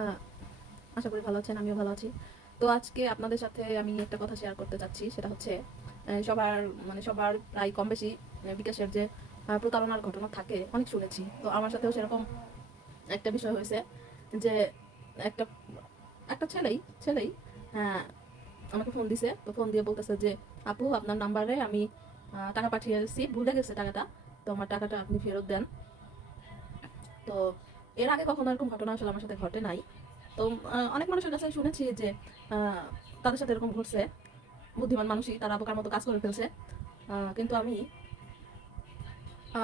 আহ, আশা করি ভালো আছেন, আমিও ভালো আছি। তো আজকে আপনাদের সাথে আমি একটা কথা শেয়ার করতে চাচ্ছি, সেটা হচ্ছে সবার সবার প্রায় কম বেশি বিকাশের যে প্রতারণার ঘটনা থাকে অনেক শুনেছি। তো আমার সাথেও সেরকম একটা বিষয় হয়েছে যে একটা একটা ছেলেই ছেলেই হ্যাঁ আমাকে ফোন দিছে। তো ফোন দিয়ে বলতেছে যে আপু, আপনার নাম্বারে আমি টাকা পাঠিয়েছি, ভুলে গেছে টাকাটা, তো আমার টাকাটা আপনি ফেরত দেন। তো এর আগে কখনো এরকম ঘটনা আসলে আমার সাথে ঘটে নাই। তো অনেক মানুষের কাছে শুনেছি যে আহ, তাদের সাথে এরকম ঘটছে, বুদ্ধিমান মানুষই তারা বোকার মতো কাজ করে ফেলছে। কিন্তু আমি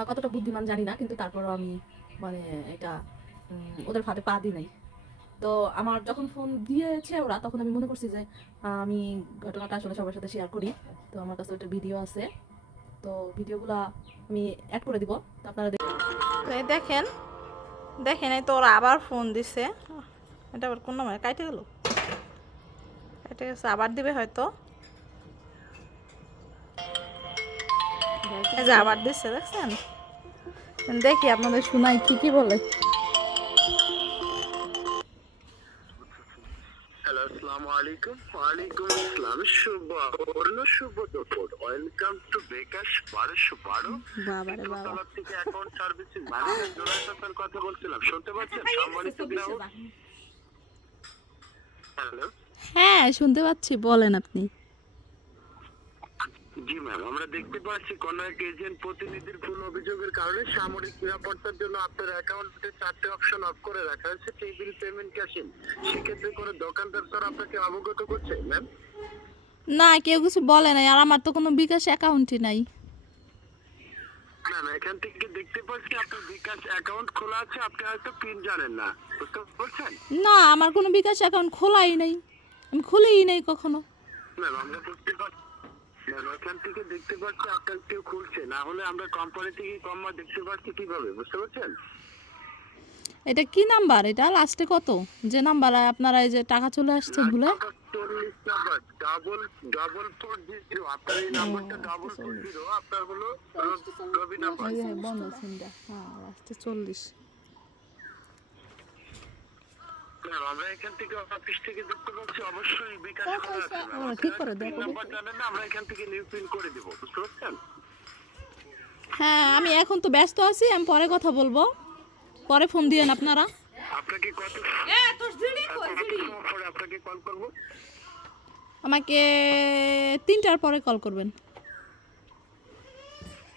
কতটা বুদ্ধিমান জানি না, কিন্তু তারপরও আমি মানে এটা ওদের ফাঁদে পা দিই নাই। তো আমার যখন ফোন দিয়েছে ওরা, তখন আমি মনে করছি যে আমি ঘটনাটা আসলে সবার সাথে শেয়ার করি। তো আমার কাছে একটা ভিডিও আছে, তো ভিডিওগুলা আমি অ্যাড করে দিব, তো আপনারা তো এই দেখেন দেখেন, এই তো ওরা আবার ফোন দিছে। এটা আবার কোন নাম্বার কাইটে গেল, কাইটে গেছে, আবার দিবে হয়তো। এই যে আবার দিচ্ছে, দেখছেন? দেখি আপনাদের শোনাই কি কি বলে। হ্যালো, আসসালামু আলাইকুম। ওয়ালাইকুম আসসালাম। শুভ অপরাহ্ন, শুভ দুপুর। ওয়েলকাম টু বিকাশ 1212 বাবারে বাবা, তৃতীয়তলা থেকে অ্যাকাউন্ট সার্ভিসিং ম্যানেজার জোনাল সাথের কথা বলছিলাম। শুনতে পাচ্ছেন সম্মানিত গ্রাহক? হ্যালো। হ্যাঁ শুনতে পাচ্ছি, বলেন আপনি। জি ম্যাম, আমরা দেখতে পাচ্ছি কোন এক এজেন্ট প্রতিনিধির ভুল অভিযোগের কারণে সামরিক নিরাপত্তার জন্য আপনার অ্যাকাউন্টে 4টে অপশন অফ করে রাখা হয়েছে, টেবিল পেমেন্ট, ক্যাশিং। সেক্ষেত্রে কোনো দোকানদার স্যার আপনাকে অবগত করছে ম্যাম? না, কেউ কিছু বলে নাই, আর আমার তো কোনো বিকাশ অ্যাকাউন্টই নাই। ম্যাম, এখান থেকে দেখতে পাচ্ছি আপনার বিকাশ অ্যাকাউন্ট খোলা আছে, আপনি হয়তো পিন জানেন না, বুঝতে পারছেন? না, আমার কোনো বিকাশ অ্যাকাউন্ট খোলাই নাই, আমি খুলেই নাই কখনো। ম্যাম, আমরা দেখতে পাচ্ছি, ম্যাম এখান থেকে দেখতে পাচ্ছি আপনার কেউ খুলছে না, হলে আমরা কোম্পানি থেকে কম্মা দেখতে পাচ্ছি কিভাবে, বুঝতে পারছেন? এটা কি নাম্বার? এটা লাস্টে কত, যে নাম্বার আপনারা এই যে টাকা চলে আসছে ভুলে? 40 নাম্বার, $440। আপনার এই নাম্বারটা 440, আপনার হলো রবি নাম্বার। বন্ধ সিমটা, হ্যাঁ লাস্টে 40। ম্যাম, আমরা এখান থেকে অফিস থেকে দেখতে পাচ্ছি অবশ্যই বিকাশ খোলা আছে ম্যাম। ওরা আপনি ঠিক হয়তো করে পিন দেখো। নাম্বার জানেন না, আমরা এখান থেকে নিউ পিন করে দেবো, বুঝতে পারছেন? হ্যাঁ, আমি এখন তো ব্যস্ত আছি, আমি পরে কথা বলবো, পরে ফোন দিয়েন আপনারা। আপনাকে কত সময় পরে আপনাকে কল করবো? আমাকে 3টার পরে কল করবেন।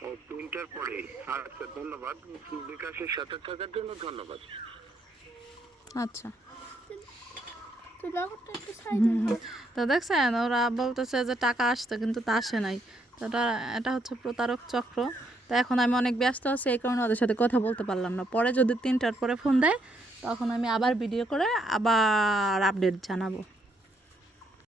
ও, 3টার পরে। আচ্ছা, ধন্যবাদ। বিকাশের সাথে থাকার জন্য ধন্যবাদ। আচ্ছা। তো দেখছেন, ওরা বলতেছে যে টাকা আসছে, কিন্তু তা আসে নাই। তো এটা হচ্ছে প্রতারক চক্র। তো এখন আমি অনেক ব্যস্ত আছি, এই কারণে ওদের সাথে কথা বলতে পারলাম না। পরে যদি 3টার পরে ফোন দেয়, তখন আমি আবার ভিডিও করে আবার আপডেট জানাবো।